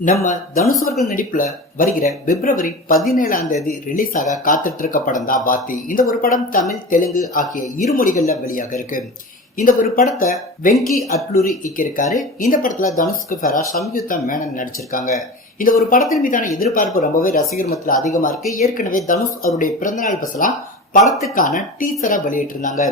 நம்ம தனுஷ் அவர்கள் நடிப்புல வருகிற பிப்ரவரி 17ஆம் தேதி ரிலீஸ் ஆக காத்துட்டு இருக்க படம் தான் வாத்தி. இந்த ஒரு படம் தமிழ், தெலுங்கு ஆகிய இரு மொழிகள்ல வெளியாக இருக்கு. இந்த ஒரு படத்தை வெங்கி அட்லூரி இயக்கியிருக்காரு. இந்த படத்துல தனுஷ்க்கு பேரா சம்யுக்தா மேனன் நடிச்சிருக்காங்க. இந்த ஒரு படத்தின் மீதான எதிர்பார்ப்பு ரொம்பவே ரசிகர் மத்தியில் அதிகமா இருக்கு. ஏற்கனவே தனுஷ் அவருடைய பிறந்தநாள் பசலாம் படத்துக்கான டீசரா வெளியிட்டிருந்தாங்க.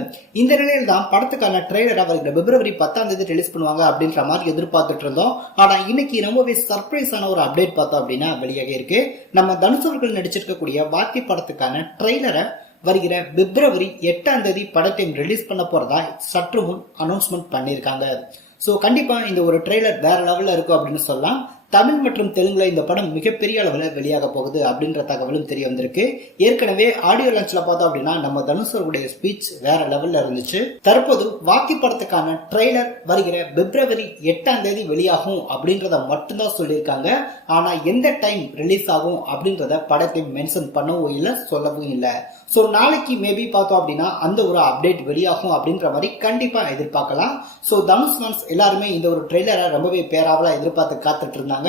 இந்த நிலையில தான் படத்துக்கான ட்ரெய்லரா வருகிற பிப்ரவரி 10ஆம் தேதி ரிலீஸ் பண்ணுவாங்க அப்படின்ற மாதிரி எதிர்பார்த்துட்டு இருந்தோம். ஆனா இன்னைக்கு ரொம்பவே சர்ப்ரைஸான ஒரு அப்டேட் பார்த்தோம் அப்படின்னா வெளியாக இருக்கு. நம்ம தனுஷ் அவர்கள் நடிச்சிருக்கக்கூடிய வாத்தி படத்துக்கான ட்ரெய்லரை வருகிற பிப்ரவரி 8ஆம் தேதி படத்தை ரிலீஸ் பண்ண போறதா சற்று முன் அனௌன்ஸ்மெண்ட் பண்ணியிருக்காங்க. சோ கண்டிப்பா இந்த ஒரு ட்ரெய்லர் வேற லெவல்ல இருக்கும் அப்படின்னு சொல்லலாம். தமிழ் மற்றும் தெலுங்குல இந்த படம் மிகப்பெரிய அளவுல வெளியாக போகுது அப்படின்ற தகவலும் தெரிய வந்திருக்கு. ஏற்கனவே ஆடியோ லான்ச்ல பார்த்தோம் அப்படின்னா நம்ம தனுஷருடைய ஸ்பீச் வேற லெவல்ல இருந்துச்சு. தற்போது வாத்தி படத்துக்கான ட்ரெய்லர் வருகிற பிப்ரவரி 8ஆம் தேதி வெளியாகும் அப்படின்றத மட்டும்தான் சொல்லியிருக்காங்க. ஆனா எந்த டைம் ரிலீஸ் ஆகும் அப்படின்றத படத்தை மென்ஷன் பண்ணவும் இல்லை, சொல்லவும் இல்லை. சோ நாளைக்கு மேபி பார்த்தோம் அப்படின்னா அந்த ஒரு அப்டேட் வெளியாகும் அப்படின்ற மாதிரி கண்டிப்பா எதிர்பார்க்கலாம். சோ தனுஷ் ஃபேன்ஸ் எல்லாருமே இந்த ஒரு ட்ரெய்லரை ரொம்பவே பேராவலா எதிர்பார்த்து காத்துட்டு இருந்தாங்க.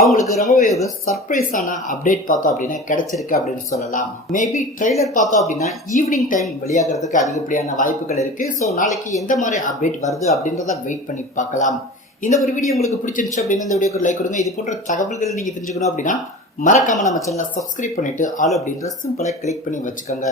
அவங்களுக்கு ரொம்பவே ஒரு சர்ப்ரைஸான அப்டேட் பார்த்தோம் அப்படின்னா கிடைச்சிருக்கு அப்படின்னு சொல்லலாம். மேபி ட்ரெய்லர் பார்த்தோம் அப்படின்னா ஈவினிங் டைம் வெளியாகிறதுக்கு அதிகப்படியான வாய்ப்புகள் இருக்கு. சோ நாளைக்கு எந்த மாதிரி அப்டேட் வருது அப்படின்றத வெயிட் பண்ணி பார்க்கலாம். இந்த ஒரு வீடியோ உங்களுக்கு பிடிச்சிருந்துச்சு அப்படின்னா இந்த வீடியோக்கு லைக் கொடுங்க. இது போன்ற தகவல்கள் நீங்க தெரிஞ்சுக்கணும் அப்படின்னா மறக்காம நம்ம சேனலை சப்ஸ்கிரைப் பண்ணிட்டு ஆல் அப்படின்ற சிம்பிளா கிளிக் பண்ணி வச்சுக்கோங்க.